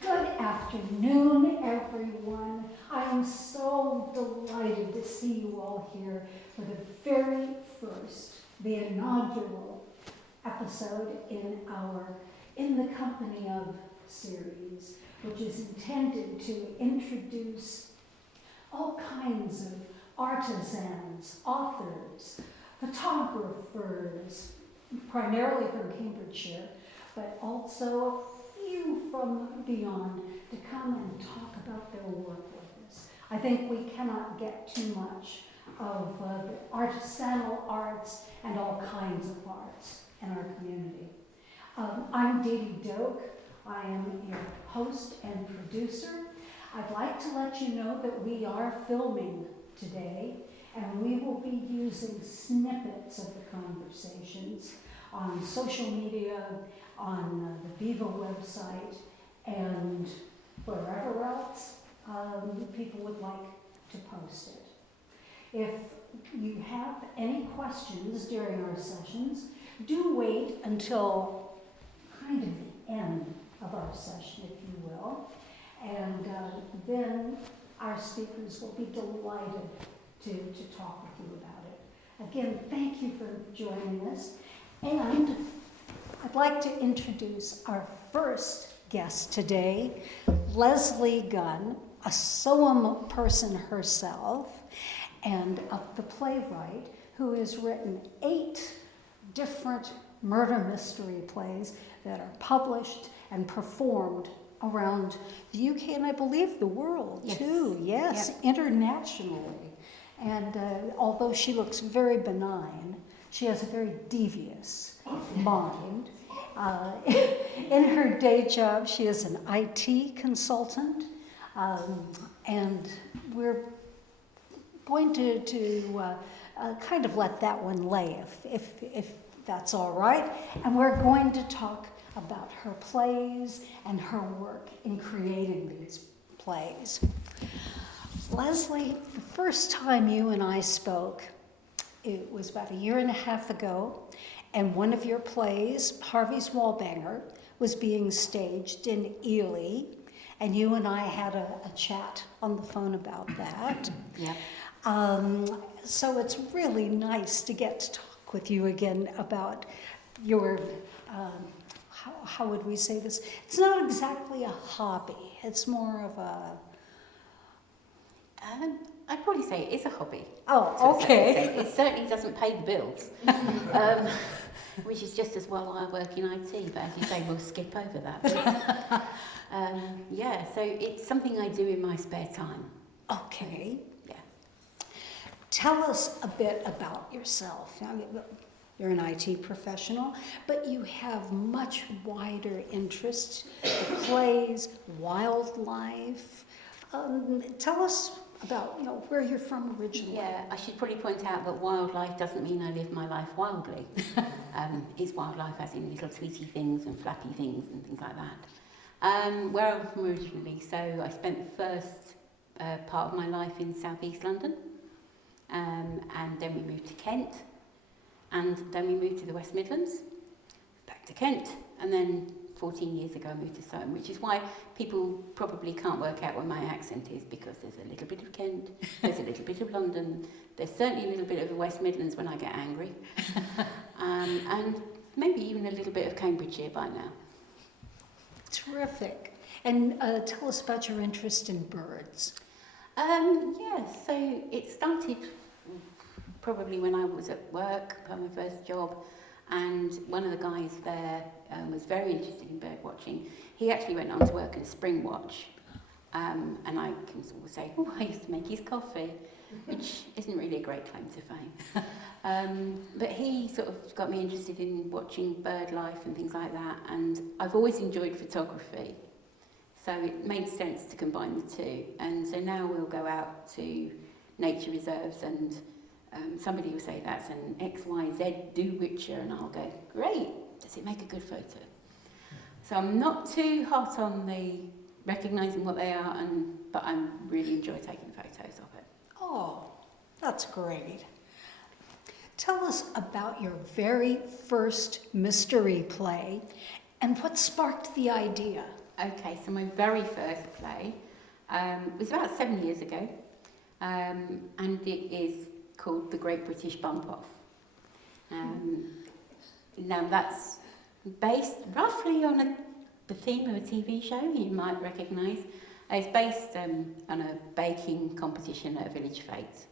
Good afternoon, everyone. I am so delighted to see you all here for the very first, the inaugural episode in our In the Company of series, which is intended to introduce all kinds of artisans, authors, photographers, primarily from Cambridgeshire, but also a few from beyond, to come and talk about their work with us. I think we cannot get too much of the artisanal arts and all kinds of arts in our community. I'm Dee Dee Doak. I am your host and producer. I'd like to let you know that we are filming today, and we will be using snippets of the conversations on social media, on the Viva website, and wherever else people would like to post it. If you have any questions during our sessions, do wait until kind of the end of our session, if you will, and then our speakers will be delighted to talk with you about it. Again, thank you for joining us. And I'd like to introduce our first guest today, Lesley Gunn, a Soam person herself, and the playwright who has written 8 different murder mystery plays that are published and performed around the UK and I believe the world too. Yes, yep. Internationally. And although she looks very benign, she has a very devious mind. In her day job, she is an IT consultant, and we're going to kind of let that one lay, if that's all right. And we're going to talk about her plays and her work in creating these plays. Lesley, the first time you and I spoke, it was about 1.5 years ago, and one of your plays, Harvey's Wallbanger, was being staged in Ely, and you and I had a chat on the phone about that. Yeah. So it's really nice to get to talk with you again about your, how would we say this? It's not exactly a hobby, it's more of a... I'd probably say it is a hobby. Oh, okay. It certainly doesn't pay the bills, which is just as well I work in IT, but as you say, we'll skip over that. Yeah, so it's something I do in my spare time. Okay. Yeah. Tell us a bit about yourself. I mean, you're an IT professional, but you have much wider interests, plays, wildlife. Tell us about where you're from originally. Yeah, I should probably point out that wildlife doesn't mean I live my life wildly. It's wildlife as in little tweety things and flappy things and things like that. Where I'm from originally, so I spent the first part of my life in southeast London, and then we moved to Kent, and then we moved to the West Midlands, back to Kent, and then 14 years ago I moved to Soam, which is why people probably can't work out where my accent is, because there's a little bit of Kent, there's a little bit of London, there's certainly a little bit of the West Midlands when I get angry, and maybe even a little bit of Cambridgeshire by now. Terrific. And tell us about your interest in birds. Yeah, so it started probably when I was at work, for my first job, and one of the guys there was very interested in bird watching. He actually went on to work in Spring Watch, and I can sort of say, oh, I used to make his coffee, which isn't really a great claim to fame. But he sort of got me interested in watching bird life and things like that, and I've always enjoyed photography, so it made sense to combine the two. And so now we'll go out to nature reserves, and somebody will say that's an XYZ do-witcher, and I'll go, great, does it make a good photo? So I'm not too hot on the recognising what they are, but I really enjoy taking photos of it. Oh, that's great. Tell us about your very first mystery play and what sparked the idea. Okay, so my very first play was about 7 years ago, and it is called The Great British Bump Off. Now that's based roughly on the theme of a TV show you might recognise. It's based on a baking competition at a village fete.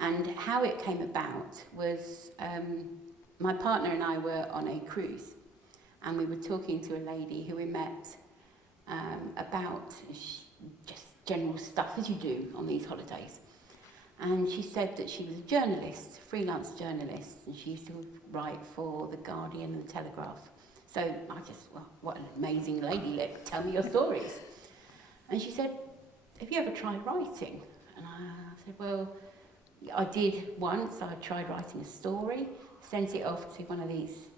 And how it came about was my partner and I were on a cruise, and we were talking to a lady who we met about just general stuff, as you do on these holidays. And she said that she was a journalist, freelance journalist, and she used to write for The Guardian and The Telegraph. So I just, well, what an amazing lady, tell me your stories. And she said, have you ever tried writing? And I said, well, I did once. I tried writing a story, sent it off to one of these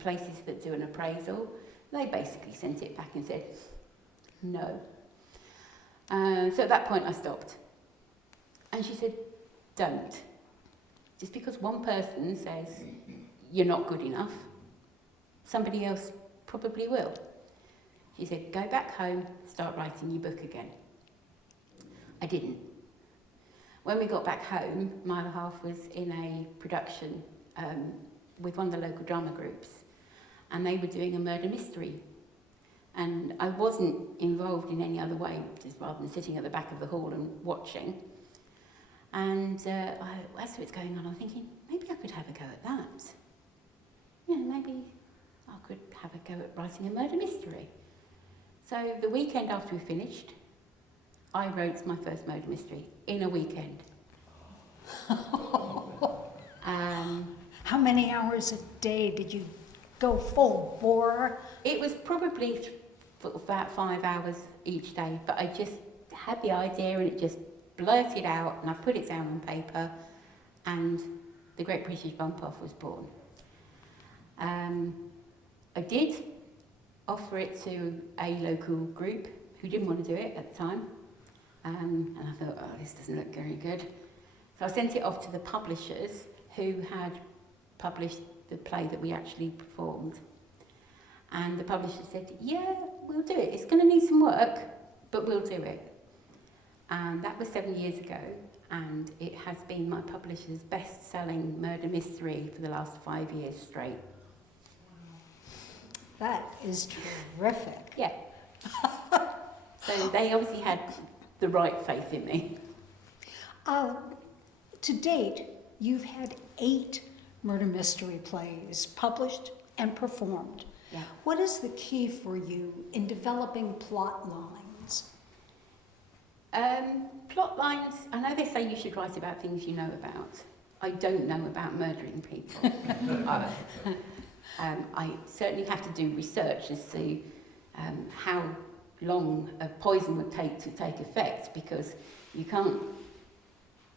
places that do an appraisal. They basically sent it back and said, no. So at that point I stopped. And she said, don't. Just because one person says you're not good enough, somebody else probably will. She said, go back home, start writing your book again. I didn't. When we got back home, my other half was in a production with one of the local drama groups, and they were doing a murder mystery. And I wasn't involved in any other way, just rather than sitting at the back of the hall and watching. And as it's going on, I'm thinking, maybe I could have a go at that. You know, maybe I could have a go at writing a murder mystery. So the weekend after we finished, I wrote my first murder mystery in a weekend. How many hours a day did you go full bore? It was probably about 5 hours each day, but I just had the idea and it just blurted out, and I put it down on paper, and The Great British Bump Off was born. I did offer it to a local group who didn't want to do it at the time, and I thought, oh, this doesn't look very good. So I sent it off to the publishers who had published the play that we actually performed. And the publisher said, yeah, we'll do it. It's going to need some work, but we'll do it. And that was 7 years ago, and it has been my publisher's best-selling murder mystery for the last 5 years straight. That is terrific. Yeah. So they obviously had the right faith in me. To date, you've had 8 murder mystery plays published and performed. Yeah. What is the key for you in developing plot lines? Plot lines, I know they say you should write about things you know about. I don't know about murdering people. I certainly have to do research as to how long a poison would take to take effect, because you can't,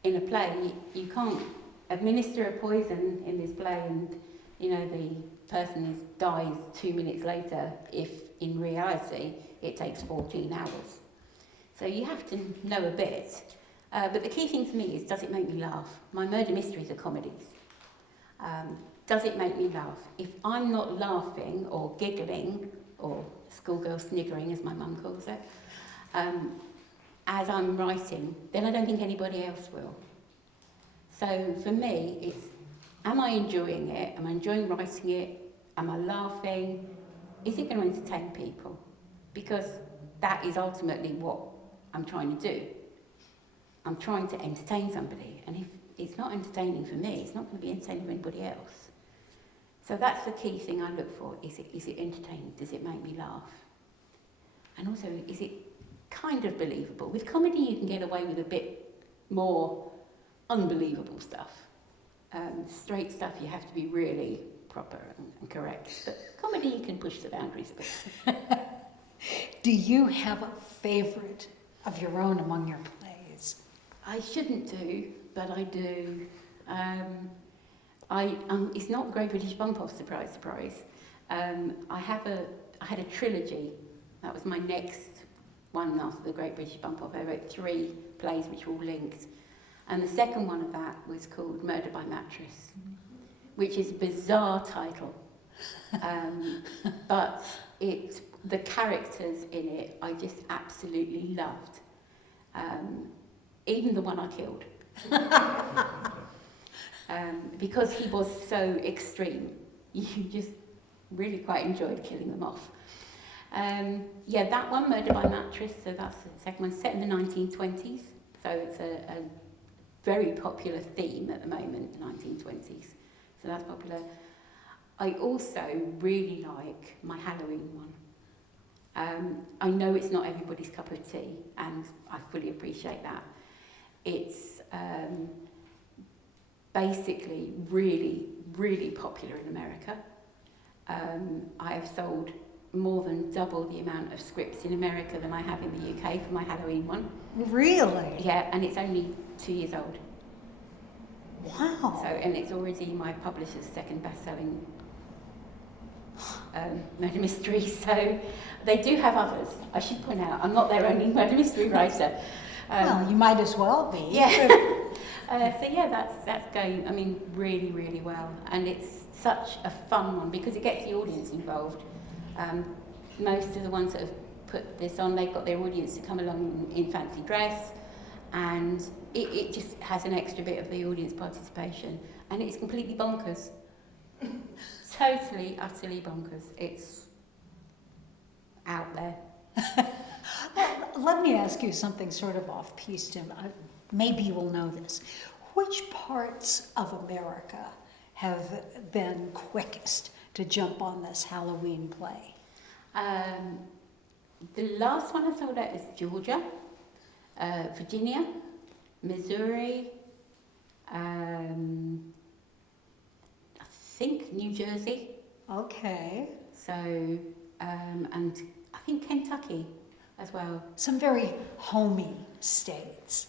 in a play, you can't administer a poison in this play and, you know, the person dies 2 minutes later, if in reality it takes 14 hours. So you have to know a bit. But the key thing for me is, does it make me laugh? My murder mysteries are comedies. Does it make me laugh? If I'm not laughing or giggling, or schoolgirl sniggering as my mum calls it, as I'm writing, then I don't think anybody else will. So for me, it's, am I enjoying it? Am I enjoying writing it? Am I laughing? Is it going to entertain people? Because that is ultimately what I'm trying to do. I'm trying to entertain somebody, and if it's not entertaining for me, it's not going to be entertaining for anybody else. So that's the key thing I look for. Is it entertaining? Does it make me laugh? And also, is it kind of believable? With comedy, you can get away with a bit more unbelievable stuff. Straight stuff, you have to be really proper and correct. But comedy, you can push the boundaries a bit. Do you have a favourite of your own among your plays? I shouldn't do, but I do. It's not Great British Bump Off, surprise, surprise. I had a trilogy. That was my next one after the Great British Bump Off. I wrote 3 plays which were all linked. And the second one of that was called Murder by Mattress, which is a bizarre title. But it the characters in it I just absolutely loved. Even the one I killed. Because he was so extreme, you just really quite enjoyed killing them off. Yeah, that one, Murder by Mattress, so that's the second one, set in the 1920s, so it's a very popular theme at the moment, the 1920s, so that's popular. I also really like my Halloween one. I know it's not everybody's cup of tea, and I fully appreciate that. It's basically really, really popular in America. I have sold more than double the amount of scripts in America than I have in the UK for my Halloween one. Really? Yeah, and it's only 2 years old. Wow. So, and it's already my publisher's second best-selling murder mystery. So they do have others. I should point out, I'm not their only murder mystery writer. Well, you might as well be. Yeah. So yeah, that's going, I mean, really, really well. And it's such a fun one because it gets the audience involved. Most of the ones that have put this on, they've got their audience to come along in fancy dress, and it just has an extra bit of the audience participation, and it's completely bonkers. Totally, utterly bonkers. It's out there. Well, let me ask you something sort of off-piste, and maybe you will know this. Which parts of America have been quickest to jump on this Halloween play? The last one I sold out is Georgia, Virginia, Missouri, I think New Jersey. Okay. So, and I think Kentucky as well. Some very homey states.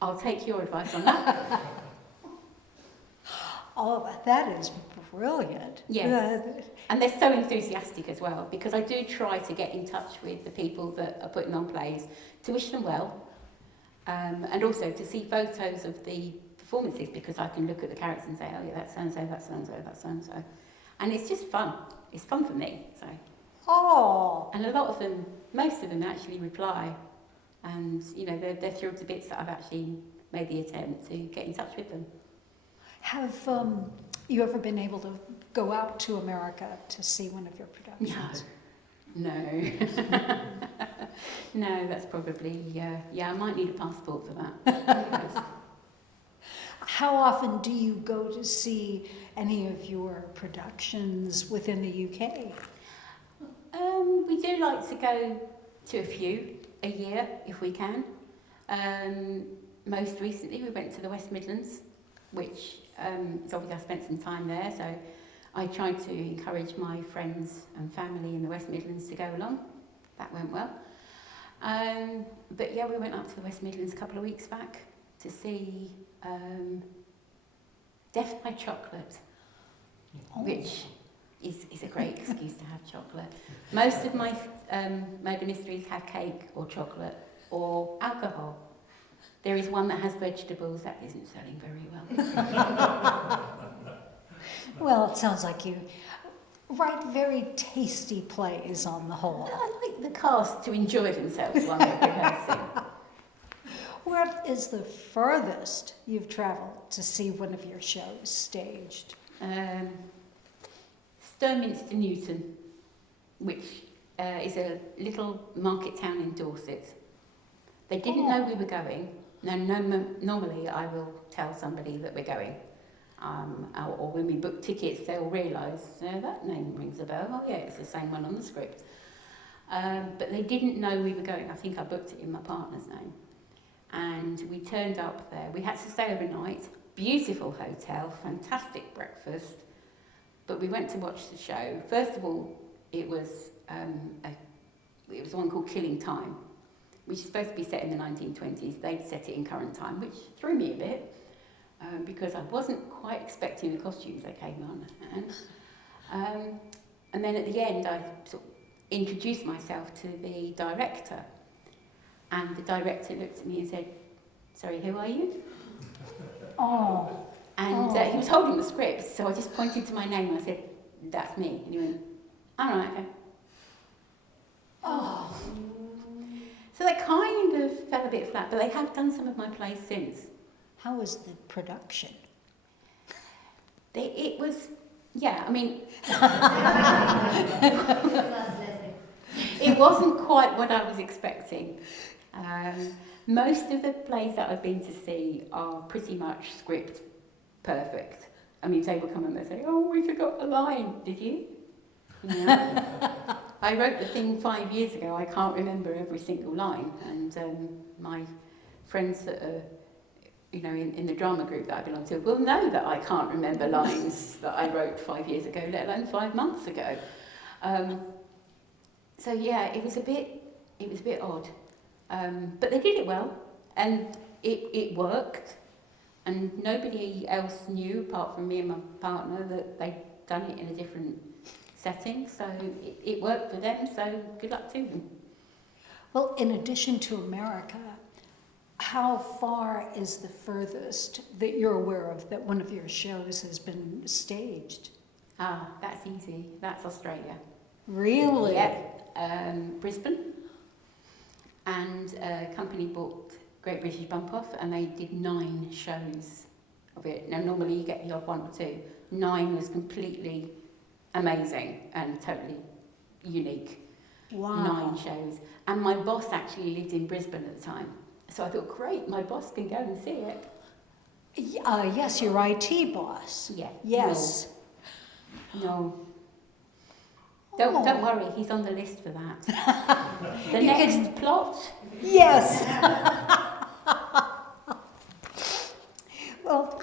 I'll take your advice on that. Oh, that is brilliant. Yes. And they're so enthusiastic as well, because I do try to get in touch with the people that are putting on plays to wish them well, and also to see photos of the performances, because I can look at the characters and say, oh yeah, that's so-and-so, that's so-and-so, that's so-and-so. And it's just fun. It's fun for me. So. Oh. And a lot of them, most of them actually reply, and you know, they're thrilled to bits that I've actually made the attempt to get in touch with them. Have you ever been able to go out to America to see one of your productions? No. No, that's probably, yeah, I might need a passport for that. How often do you go to see any of your productions within the UK? We do like to go to a few a year if we can. Most recently we went to the West Midlands, which is obviously I spent some time there, so I tried to encourage my friends and family in the West Midlands to go along. That went well. But yeah, we went up to the West Midlands a couple of weeks back to see Death by Chocolate, which is a great excuse to have chocolate. Most of my murder mysteries have cake or chocolate or alcohol. There is one that has vegetables that isn't selling very well. Well, it sounds like you write very tasty plays on the whole. I like the cast to enjoy themselves while they're rehearsing. What is the furthest you've travelled to see one of your shows staged? Sturminster Newton, which is a little market town in Dorset. They didn't know we were going. Now, normally I will tell somebody that we're going. Or when we book tickets, they'll realise, that name rings a bell. Oh yeah, it's the same one on the script. But they didn't know we were going. I think I booked it in my partner's name. And we turned up there. We had to stay overnight. Beautiful hotel, fantastic breakfast. But we went to watch the show. First of all, it was one called Killing Time, which is supposed to be set in the 1920s. They'd set it in current time, which threw me a bit, because I wasn't quite expecting the costumes they came on. And then at the end, I sort of introduced myself to the director. And the director looked at me and said, "Sorry, who are you?" Oh. And he was holding the script, so I just pointed to my name and I said, "That's me." And he went, "All right, okay." Oh, So they kind of fell a bit flat, but they have done some of my plays since. How was the production? It was, yeah, I mean, it wasn't quite what I was expecting. Most of the plays that I've been to see are pretty much script perfect. I mean, they will come and they say, oh, we forgot a line, did you? Yeah. I wrote the thing 5 years ago, I can't remember every single line, and my friends that are, you know, in the drama group that I belong to will know that I can't remember lines that I wrote 5 years ago, let alone 5 months ago. So yeah, it was a bit odd, but they did it well, and it worked, and nobody else knew apart from me and my partner that they'd done it in a different setting, so it worked for them, so good luck to them. well, in addition to America, how far is the furthest that you're aware of that one of your shows has been staged? Ah, that's easy, that's Australia. Really? Yeah, Brisbane, and a company bought Great British Bump Off, and they did 9 shows of it. Now normally you get the odd 1 or 2. 9 was completely amazing and totally unique. Wow. 9 shows. And my boss actually lived in Brisbane at the time. So I thought, great, my boss can go and see it. Yes, your IT boss. Yeah. Yes. No. Oh. Don't worry, he's on the list for that. The You next can- plot. Yes. Well,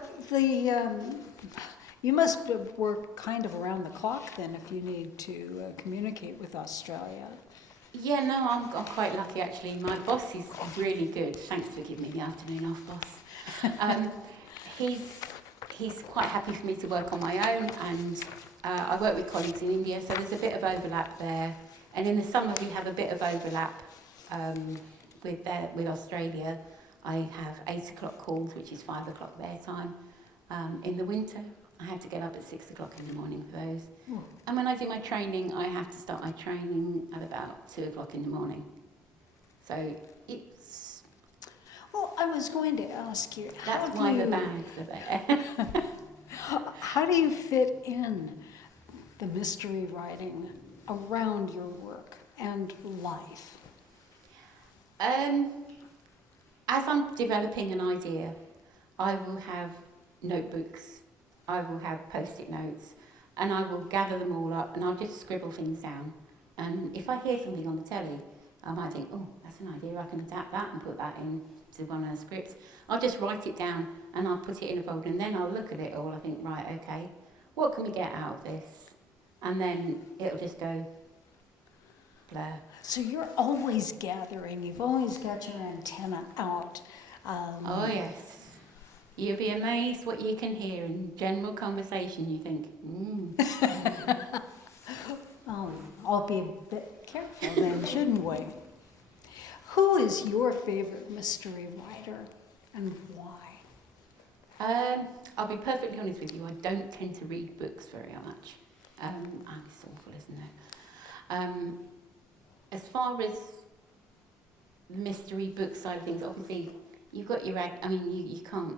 you must work kind of around the clock then if you need to communicate with Australia. Yeah, no, I'm quite lucky actually. My boss is really good. Thanks for giving me the afternoon off, boss. He's quite happy for me to work on my own, and I work with colleagues in India, so there's a bit of overlap there. And in the summer we have a bit of overlap with Australia. I have 8 o'clock calls, which is 5 o'clock their time. In the winter, I have to get up at 6 o'clock in the morning for those. Oh. And when I do my training, I have to start my training at about 2 o'clock in the morning. So it's... Well, I was going to ask you, That's why the bags are there. how do you fit in the mystery writing around your work and life? As I'm developing an idea, I will have notebooks, I will have post-it notes, and I will gather them all up and I'll just scribble things down. And if I hear something on the telly, I might think, oh, that's an idea, I can adapt that and put that into one of the scripts. I'll just write it down and I'll put it in a folder, and then I'll look at it all. I think, right, okay, what can we get out of this? And then it'll just go blur. So you're always gathering, you've always got your antenna out. Oh yes. You'll be amazed what you can hear in general conversation. You think, Oh, I'll be a bit careful then, shouldn't we? Who is your favorite mystery writer and why? I'll be perfectly honest with you, I don't tend to read books very much. It's awful, isn't it? As far as the mystery book side of things, obviously, you've got your... you can't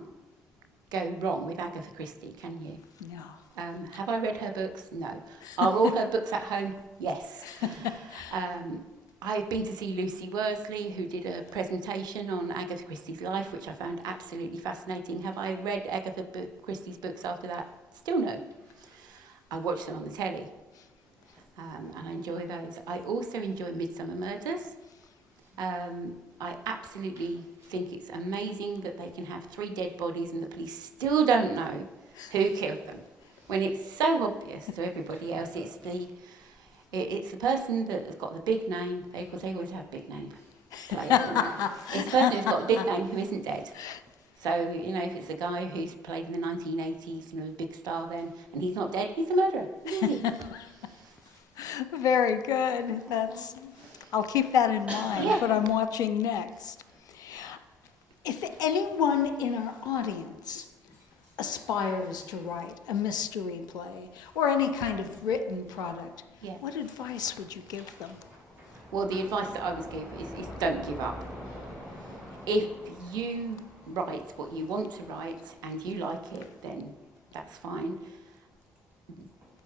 go wrong with Agatha Christie, can you? No. Have I read her books? No. Are all her books at home? Yes. I've been to see Lucy Worsley, who did a presentation on Agatha Christie's life, which I found absolutely fascinating. Have I read Agatha Christie's books after that? Still no. I watched them on the telly, and I enjoy those. I also enjoy Midsummer Murders. I absolutely think it's amazing that they can have 3 dead bodies and the police still don't know who killed them. When it's so obvious to everybody else, it's the person that has got the big name, because they always have big name players. It's the person who's got a big name who isn't dead. So, you know, if it's a guy who's played in the 1980s, you know, a big star then, and he's not dead, he's a murderer. Easy. Very good. I'll keep that in mind, what I'm watching next. If anyone in our audience aspires to write a mystery play or any kind of written product, Yeah. what advice would you give them? Well, the advice that I would give is don't give up. If you write what you want to write and you like it, then that's fine.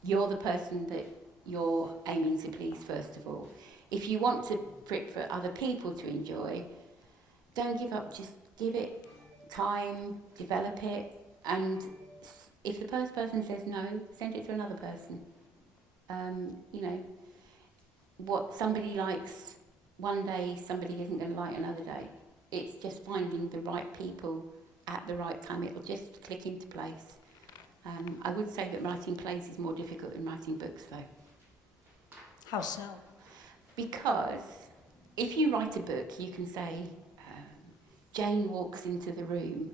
You're the person that you're aiming to please first of all. If you want for it for other people to enjoy, don't give up, just give it time, develop it, and if the first person says no, send it to another person. You know, what somebody likes one day, somebody isn't going to like another day. It's just finding the right people at the right time. It'll just click into place. I would say that writing plays is more difficult than writing books, though. How so? Because if you write a book, you can say, Jane walks into the room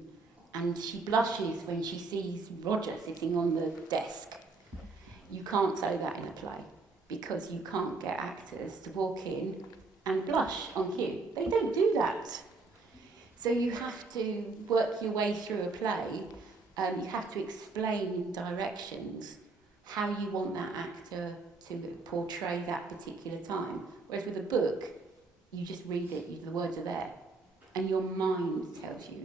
and she blushes when she sees Roger sitting on the desk. You can't say that in a play because you can't get actors to walk in and blush on cue. They don't do that. So you have to work your way through a play. You have to explain in directions how you want that actor to portray that particular time. Whereas with a book, you just read it, the words are there. And your mind tells you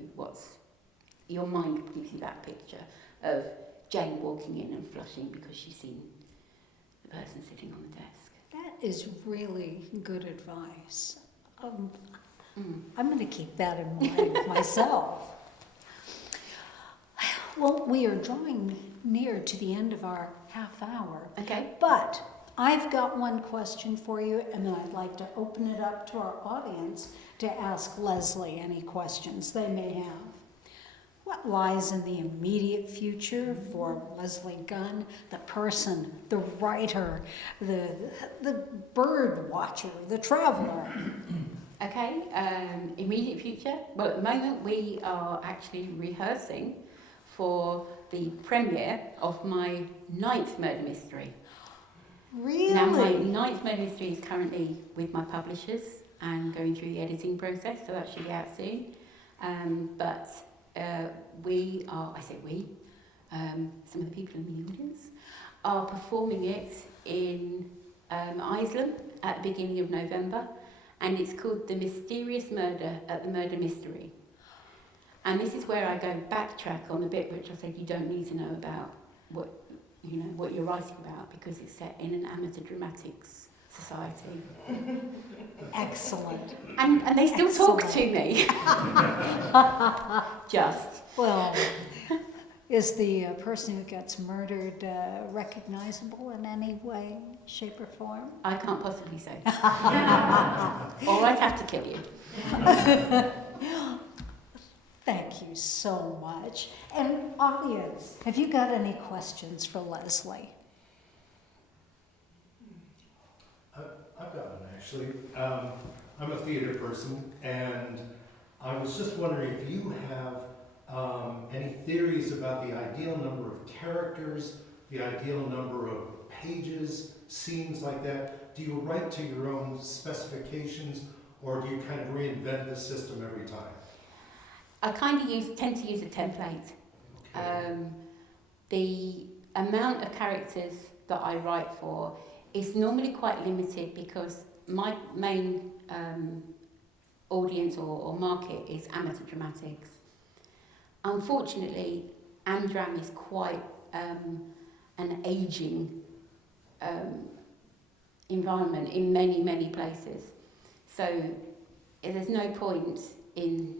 your mind gives you that picture of Jane walking in and flushing because she's seen the person sitting on the desk. That is really good advice. I'm going to keep that in mind myself. Well, we are drawing near to the end of our half hour. Okay. But I've got one question for you, and then I'd like to open it up to our audience to ask Lesley any questions they may have. What lies in the immediate future for Lesley Gunn, the person, the writer, the bird watcher, the traveler? Okay, immediate future. Well, at the moment we are actually rehearsing for the premiere of my 9th murder mystery. Really? Now, my 9th murder mystery is currently with my publishers and going through the editing process, so that should be out soon. But we are, I say we, some of the people in the audience, are performing it in Iceland at the beginning of November, and it's called The Mysterious Murder at the Murder Mystery. And this is where I go backtrack on the bit which I said you don't need to know about what you're writing about, because it's set in an amateur dramatics society. Excellent. And they still Excellent. talk to me. Just. Well, is the person who gets murdered recognizable in any way, shape, or form? I can't possibly say. Or I'd have to kill you. Thank you so much. And audience, have you got any questions for Lesley? I've got one, actually. I'm a theater person, and I was just wondering if you have any theories about the ideal number of characters, the ideal number of pages, scenes like that. Do you write to your own specifications, or do you kind of reinvent the system every time? I kind of tend to use a template. Okay. The amount of characters that I write for is normally quite limited because my main audience or market is amateur dramatics. Unfortunately, Amdram is quite an ageing environment in many, many places. So there's no point in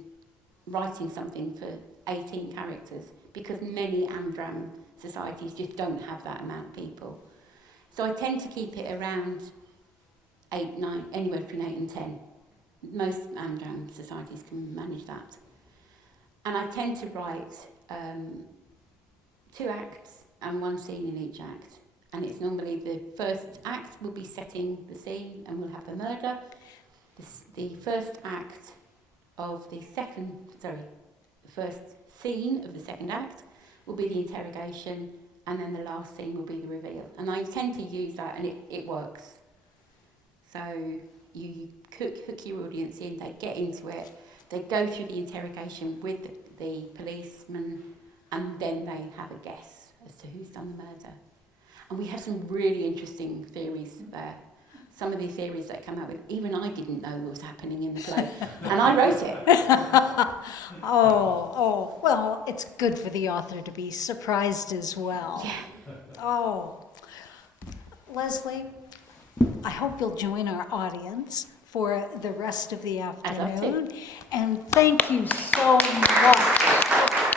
writing something for 18 characters because many Amdram societies just don't have that amount of people. So I tend to keep it around 8, 9, anywhere between 8 and 10. Most Amdram societies can manage that. And I tend to write 2 acts and 1 scene in each act. And it's normally the first act will be setting the scene and we'll have a murder. The first act of the first scene of the second act will be the interrogation, and then the last scene will be the reveal. And I tend to use that, and it works. So you hook your audience in, they get into it, they go through the interrogation with the policeman, and then they have a guess as to who's done the murder. And we have some really interesting theories there. some of the theories that come out with, even I didn't know what was happening in the play, and I wrote it. Well, it's good for the author to be surprised as well. Yeah. Oh, Lesley, I hope you'll join our audience for the rest of the I'd love to. afternoon. And thank you so much.